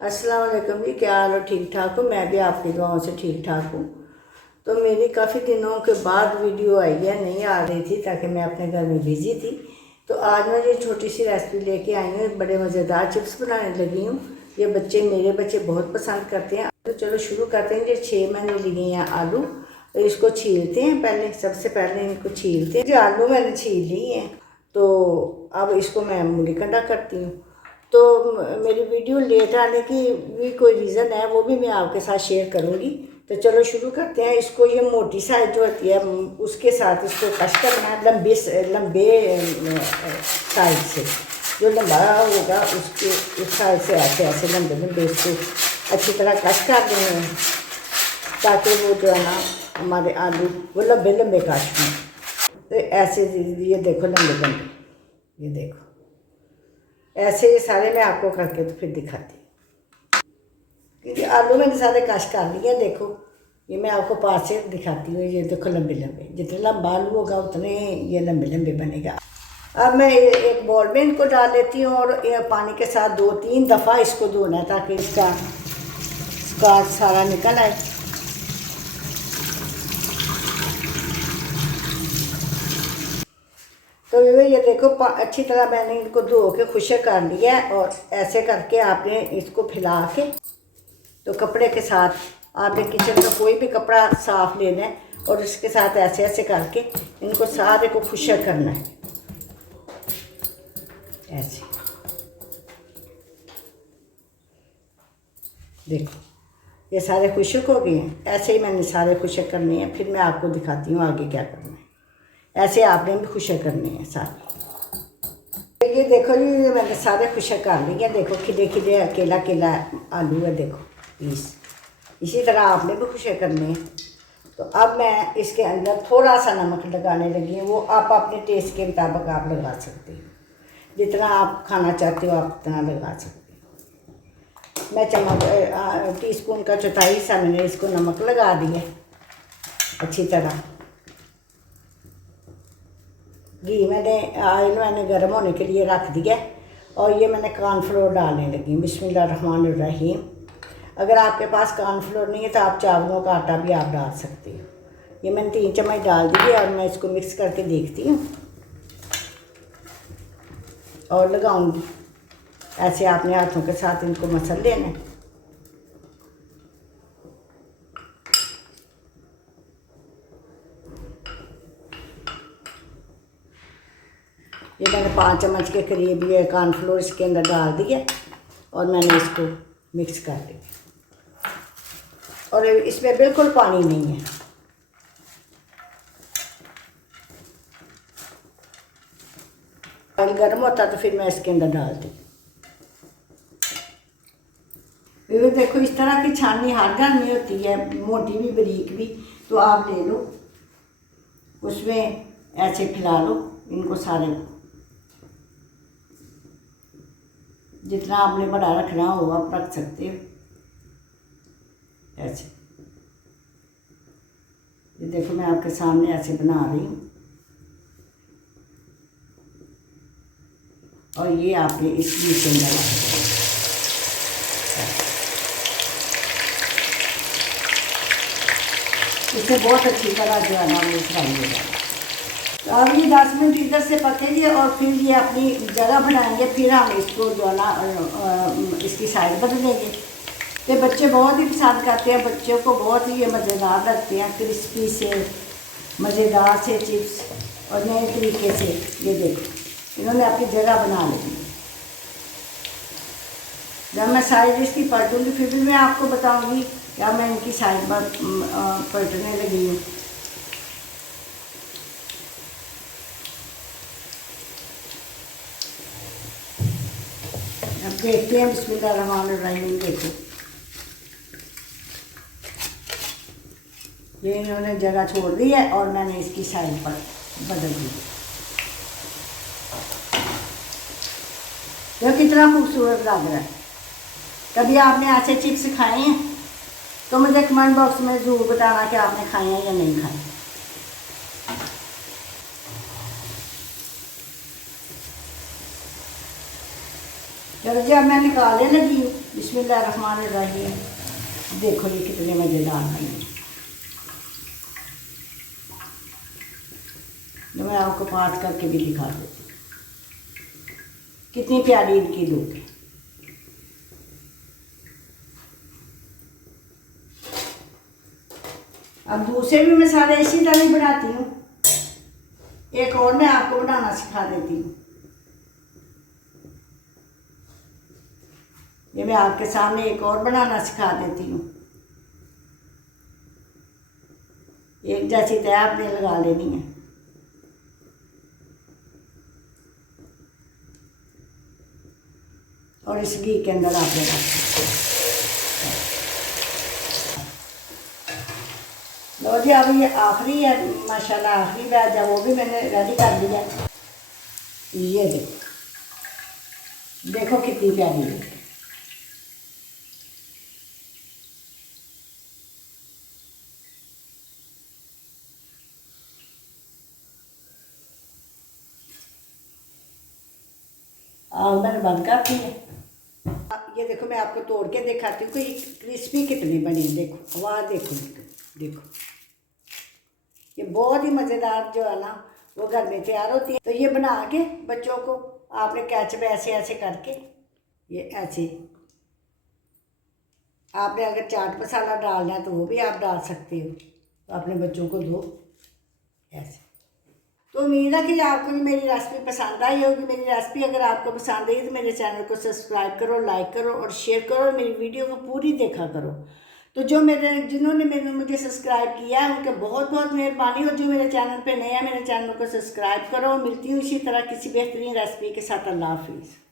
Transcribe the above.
अस्सलाम वालेकुम जी। क्या हाल हो? ठीक ठाक हो? मैं भी आपकी दुआओं से ठीक ठाक हूँ। तो मेरी काफ़ी दिनों के बाद वीडियो आई है, नहीं आ रही थी ताकि मैं अपने घर में बिज़ी थी। तो आज मैं ये छोटी सी रेसिपी लेके आई हूँ। बड़े मज़ेदार चिप्स बनाने लगी हूँ। ये मेरे बच्चे बहुत पसंद करते हैं। तो चलो शुरू करते हैं। ये 6 मैंने लिए हैं आलू। तो इसको छीलते हैं। पहले सबसे पहले इनको छीलते हैं। जो आलू मैंने छील लिए हैं, तो अब इसको मैं मूली कंडा करती हूँ। तो मेरी वीडियो लेट आने की भी कोई रीज़न है, वो भी मैं आपके साथ शेयर करूँगी। तो चलो शुरू करते हैं। इसको ये मोटी साइड जो होती है उसके साथ इसको कश करना है, लंबे साइड से। जो लंबा होगा उसके उस साइड से ऐसे ऐसे लंबे लंबे इसको अच्छी तरह कश कर देंगे, ताकि वो जो है ना हमारे आलू वो लंबे लंबे कश हों। तो ऐसे ये देखो लंबे लंबे, ये देखो ऐसे ये सारे मैं आपको करके तो फिर दिखाती हूँ। क्योंकि आलू मैंने सारे कश कर लिए। देखो ये मैं आपको पास से दिखाती हूँ। ये देखो लंबे लंबे, जितने लंबा आलू होगा उतने ये लंबे लंबे बनेगा। अब मैं एक बॉल में इनको डाल लेती हूँ और पानी के साथ 2-3 दफ़ा इसको धोना है, ताकि इसका स्टार्च सारा निकल आए। तो ये देखो अच्छी तरह मैंने इनको धो के खुशक कर लिया है। और ऐसे करके आपने इसको फैला के, तो कपड़े के साथ आपने किचन का कोई भी कपड़ा साफ लेना है और इसके साथ ऐसे ऐसे करके इनको सारे को खुशक करना है। ऐसे देखो ये सारे खुशक हो गए हैं। ऐसे ही मैंने सारे खुशक करने हैं। फिर मैं आपको दिखाती हूँ आगे क्या करना है। ऐसे आपने भी खुशक करने हैं सारे। ये देखो जी, ये मैंने सारे खुशक कर लिए। देखो खिले खिले अकेला अकेला आलू है, देखो पीस। इसी तरह आपने भी खुशक करने हैं। तो अब मैं इसके अंदर थोड़ा सा नमक लगाने लगी हूँ। वो आप अपने टेस्ट के मुताबिक आप लगा सकते हो, जितना आप खाना चाहते हो आप उतना लगा सकते हो। मैं चम्मच टीस्पून का चौथाई हिस्सा मैंने इसको नमक लगा दिया अच्छी तरह। घी ऑयल मैंने गर्म होने के लिए रख दिया। और ये मैंने कॉर्नफ्लोर डालने लगी। बिस्मिल्लाहिर्रहमानिर्रहीम। अगर आपके पास कॉर्नफ्लोर नहीं है तो आप चावलों का आटा भी आप डाल सकते हो। ये मैंने 3 चम्मच डाल दिए और मैं इसको मिक्स करके देखती हूँ और लगाऊंगी। ऐसे आपने हाथों के साथ इनको मसल लेना है। ये मैंने 5 चम्मच के करीब ये कॉर्नफ्लोर इसके अंदर डाल दिया और मैंने इसको मिक्स कर दिया। और इसमें बिल्कुल पानी नहीं है। ऑयल गर्म होता तो फिर मैं इसके अंदर डाल दी। ये देखो इस तरह की छाननी हर घर में होती है, मोटी भी बारीक भी। तो आप ले लो, उसमें ऐसे फैला लो इनको सारे को। जितना आपने बड़ा रखना हो आप रख सकते हो ऐसे। ये देखो मैं आपके सामने ऐसे बना रही हूँ। और ये आपने इस बीच में डाला, इससे बहुत अच्छी तरह जो है ना वो फ्राई हो जाएगा। तो अब ये 10 मिनट इधर से पकेगी और फिर ये अपनी जगह बनाएंगे। फिर हम इसको जो है ना इसकी साइड बदलेंगे। तो बच्चे बहुत ही पसंद करते हैं। बच्चों को बहुत ही ये मज़ेदार लगते हैं, क्रिस्पी से मज़ेदार से चिप्स और नए तरीके से। ये देखो इन्होंने अपनी जगह बना ली। जब मैं साइड इसकी पलटूँगी फिर भी मैं आपको बताऊँगी क्या मैं इनकी साइड पर पलटने लगी हूँ। अब देखते हैं बिस्मिल्लाहिर्रहमानिर्रहीम। देखो ये इन्होंने जगह छोड़ दी है और मैंने इसकी साइड पर बदल दी। तो कितना खूबसूरत लग रहा है। कभी आपने ऐसे चिप्स खाए हैं तो मुझे कमेंट बॉक्स में ज़रूर बताना कि आपने खाए हैं या नहीं खाए। चलो जी अब मैं निकालने लगी हूँ। बिस्मिल्लाहिर्रहमानिर्रहीम। देखो ये कितने मज़ेदार बने हैं। तो मैं आपको पास करके भी दिखा देती हूँ कितनी प्यारी इनकी लुक है। अब दूसरे भी मसाले इसी तरह ही बनाती हूँ। एक और मैं आपको बनाना सिखा देती हूँ। ये मैं आपके सामने एक और बनाना सिखा देती हूँ। एक जैसी तय आपने लगा लेनी है। और इस घी के अंदर आपने रख लो जी। अब ये आखिरी है माशाल्लाह, आखिरी बैच है, वो भी मैंने रेडी कर दिया। ये देखो, देखो कितनी प्यारी है। मैंने बंद कर दी है। ये देखो मैं आपको तोड़ के दिखाती हूँ कि क्रिस्पी कितनी बनी। देखो आवाज़, देखो देखो, ये बहुत ही मज़ेदार जो है ना वो घर में तैयार होती है। तो ये बना के बच्चों को आपने केचप ऐसे ऐसे करके, ये ऐसे आपने अगर चाट मसाला डालना है तो वो भी आप डाल सकते हो। तो अपने बच्चों को दो ऐसे। तो उम्मीद है कि आपको मेरी रेसिपी पसंद आई होगी। मेरी रेसिपी अगर आपको पसंद आई तो मेरे चैनल को सब्सक्राइब करो, लाइक करो और शेयर करो, और मेरी वीडियो को पूरी देखा करो। तो जिन्होंने मुझे सब्सक्राइब किया है उनके बहुत बहुत मेहरबानी। और जो मेरे चैनल पे नए हैं, मेरे चैनल को सब्सक्राइब करो। मिलती हूँ इसी तरह किसी बेहतरीन रेसिपी के साथ। अल्लाह हाफिज़।